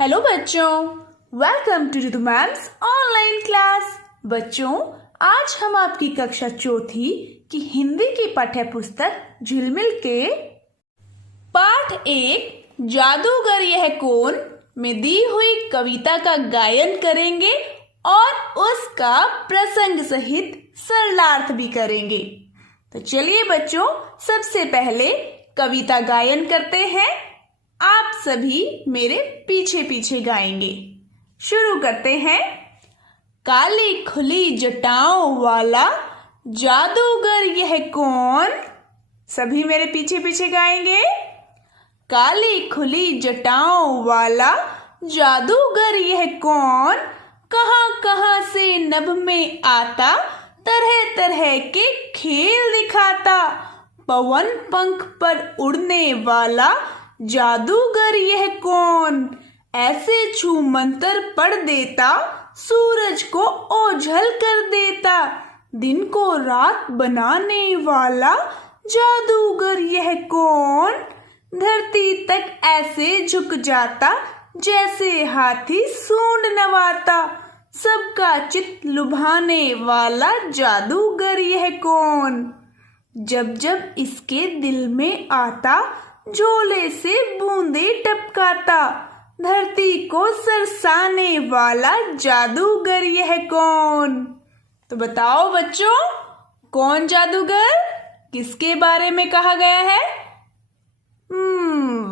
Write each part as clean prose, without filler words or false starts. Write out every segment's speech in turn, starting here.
Hello बच्चों, welcome to Ritu ma'am's online class. बच्चों, आज हम आपकी कक्षा चौथी की हिंदी की पाठ्य पुस्तक झिलमिल के पाठ 1 जादूगर यह कौन में दी हुई कविता का गायन करेंगे और उसका प्रसंग सहित सरलार्थ भी करेंगे। तो चलिए बच्चों, सबसे पहले कविता गायन करते हैं। आप सभी मेरे पीछे पीछे गाएंगे। शुरू करते हैं। काली खुली जटाओं वाला जादूगर यह कौन। सभी मेरे पीछे पीछे गाएंगे। काली खुली जटाओं वाला जादूगर यह कौन, कहां कहां से नभ में आता, तरह तरह के खेल दिखाता। पवन पंख पर उड़ने वाला जादूगर यह कौन, ऐसे छू मंतर पढ़ देता, सूरज को ओझल कर देता। दिन को रात बनाने वाला जादूगर यह कौन, धरती तक ऐसे झुक जाता, जैसे हाथी सूंड नवाता। सबका चित्त लुभाने वाला जादूगर यह कौन, जब जब इसके दिल में आता, झोले से बूंदे टपकाता। धरती को सरसाने वाला जादूगर यह कौन। तो बताओ बच्चों, कौन जादूगर, किसके बारे में कहा गया है?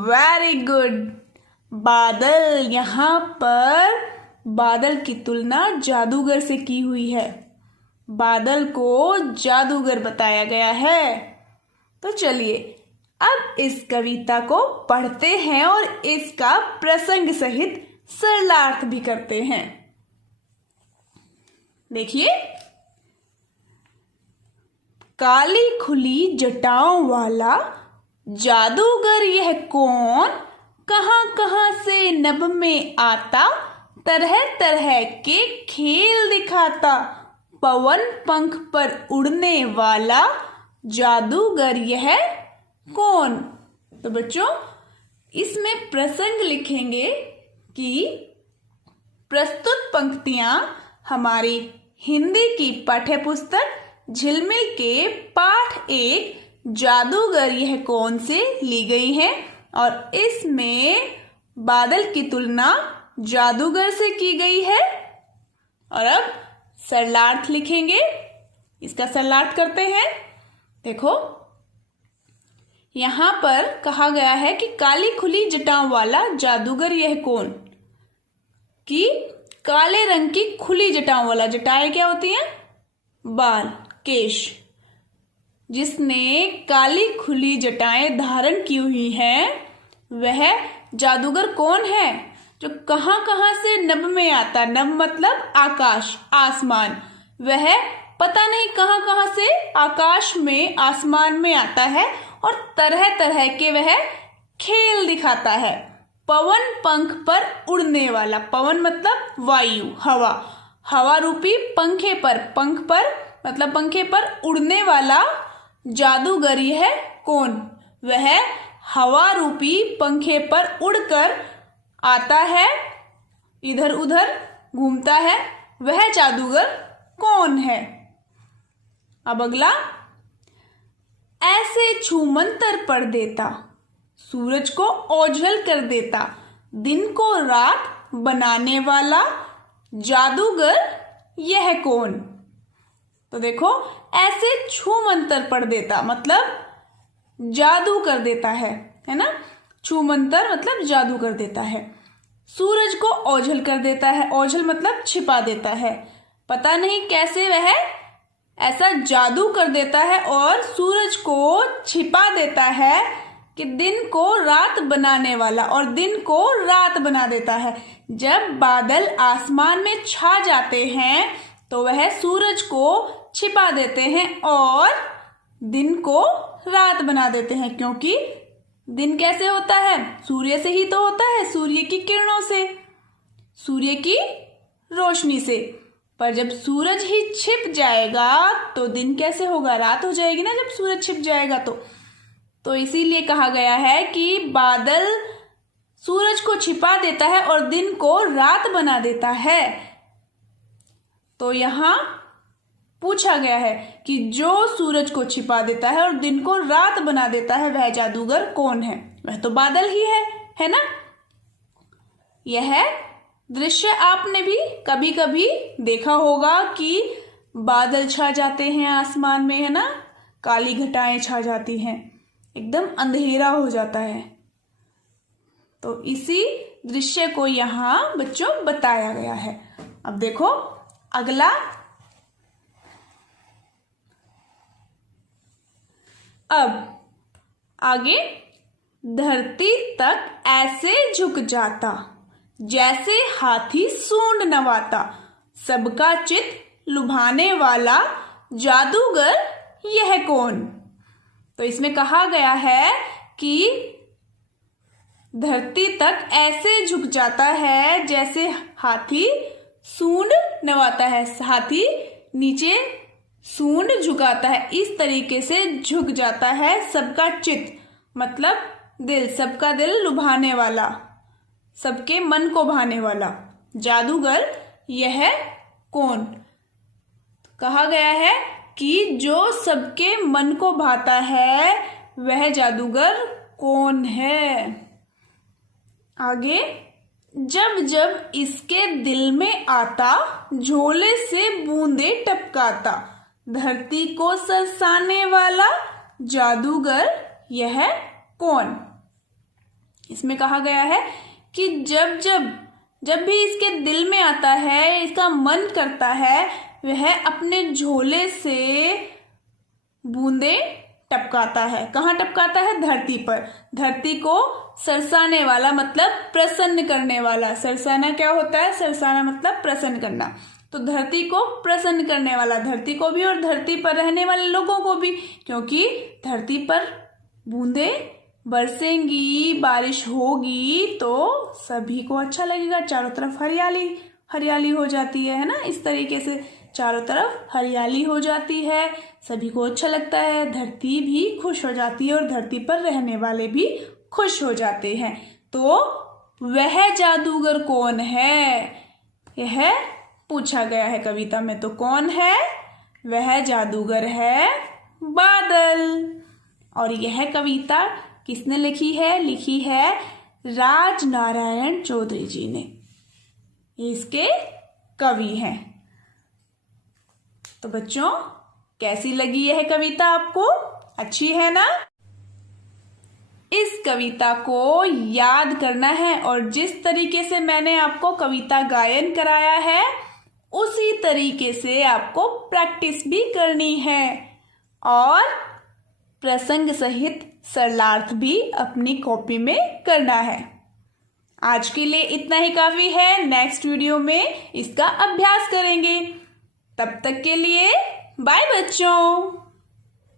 Very good. बादल, यहाँ पर बादल की तुलना जादूगर से की हुई है। बादल को जादूगर बताया गया है। तो चलिए अब इस कविता को पढ़ते हैं और इसका प्रसंग सहित सरलार्थ भी करते हैं। देखिए, काली खुली जटाओं वाला जादूगर यह कौन, कहां कहां से नभ में आता, तरह तरह के खेल दिखाता। पवन पंख पर उड़ने वाला जादूगर यह कौन। तो बच्चों, इसमें प्रसंग लिखेंगे कि प्रस्तुत पंक्तियां हमारी हिंदी की पाठ्य पुस्तक झिलमिल के पाठ 1 जादूगर यह कौन से ली गई हैं और इसमें बादल की तुलना जादूगर से की गई है। और अब सरलार्थ लिखेंगे। इसका सरलार्थ करते हैं। देखो, यहां पर कहा गया है कि काली खुली जटाओं वाला जादूगर यह कौन, कि काले रंग की खुली जटाओं वाला, जटाएं क्या होती हैं? बाल, केश। जिसने काली खुली जटाएं धारण की हुई हैं, वह जादूगर कौन है? जो कहां कहां से नभ में आता, नभ मतलब आकाश, आसमान। वह पता नहीं कहां कहां से आकाश में, आसमान में आता है और तरह तरह के वह खेल दिखाता है। पवन पंख पर उड़ने वाला, पवन मतलब वायु, हवा, हवा रूपी पंखे पर, पंख पर मतलब पंखे पर उड़ने वाला जादूगर यह कौन, वह हवा रूपी पंखे पर उड़कर आता है, इधर उधर घूमता है। वह जादूगर कौन है? अब अगला, ऐसे छूमंतर पढ़ देता, सूरज को ओझल कर देता। दिन को रात बनाने वाला जादूगर यह कौन। तो देखो, ऐसे छूमंतर पढ़ देता मतलब जादू कर देता है ना। छूमंतर मतलब जादू कर देता है। सूरज को ओझल कर देता है, ओझल मतलब छिपा देता है। पता नहीं कैसे वह ऐसा जादू कर देता है और सूरज को छिपा देता है कि दिन को रात बनाने वाला, और दिन को रात बना देता है। जब बादल आसमान में छा जाते हैं तो वह सूरज को छिपा देते हैं और दिन को रात बना देते हैं। क्योंकि दिन कैसे होता है? सूर्य से ही तो होता है, सूर्य की किरणों से, सूर्य की रोशनी से। पर जब सूरज ही छिप जाएगा तो दिन कैसे होगा? रात हो जाएगी ना जब सूरज छिप जाएगा तो इसीलिए कहा गया है कि बादल सूरज को छिपा देता है और दिन को रात बना देता है। तो यहाँ पूछा गया है कि जो सूरज को छिपा देता है और दिन को रात बना देता है वह जादूगर कौन है? वह तो बादल ही है ना? यह दृश्य आपने भी कभी कभी देखा होगा कि बादल छा जाते हैं आसमान में, है ना? काली घटाएं छा जाती हैं, एकदम अंधेरा हो जाता है। तो इसी दृश्य को यहाँ बच्चों बताया गया है। अब देखो अगला, अब आगे, धरती तक ऐसे झुक जाता जैसे हाथी सूंड नवाता, सबका चित्त लुभाने वाला जादूगर यह कौन? तो इसमें कहा गया है कि धरती तक ऐसे झुक जाता है जैसे हाथी सूंड नवाता है, हाथी नीचे सूंड झुकाता है, इस तरीके से झुक जाता है सबका चित्त, मतलब दिल, सबका दिल लुभाने वाला, सबके मन को भाने वाला जादूगर यह कौन? कहा गया है कि जो सबके मन को भाता है वह जादूगर कौन है? आगे, जब जब इसके दिल में आता झोले से बूंदे टपकाता, धरती को सरसाने वाला जादूगर यह कौन? इसमें कहा गया है कि जब भी इसके दिल में आता है, इसका मन करता है, वह अपने झोले से बूंदे टपकाता है। कहाँ टपकाता है? धरती पर। धरती को सरसाने वाला मतलब प्रसन्न करने वाला। सरसाना क्या होता है? सरसाना मतलब प्रसन्न करना। तो धरती को प्रसन्न करने वाला, धरती को भी और धरती पर रहने वाले लोगों को भी, क्योंकि धरती पर बूंदे बरसेंगी, बारिश होगी तो सभी को अच्छा लगेगा, चारों तरफ हरियाली हरियाली हो जाती है ना? इस तरीके से चारों तरफ हरियाली हो जाती है, सभी को अच्छा लगता है, धरती भी खुश हो जाती है और धरती पर रहने वाले भी खुश हो जाते हैं। तो वह जादूगर कौन है? यह पूछा गया है कविता में। तो कौन है? वह जादूगर है बादल। और यह कविता किसने लिखी है? लिखी है राजनारायण चौधरी जी ने, इसके कवि हैं। तो बच्चों कैसी लगी यह कविता आपको? अच्छी है ना? इस कविता को याद करना है और जिस तरीके से मैंने आपको कविता गायन कराया है उसी तरीके से आपको प्रैक्टिस भी करनी है और प्रसंग सहित सरलार्थ भी अपनी कॉपी में करना है। आज के लिए इतना ही काफी है। नेक्स्ट वीडियो में इसका अभ्यास करेंगे। तब तक के लिए बाय बच्चों।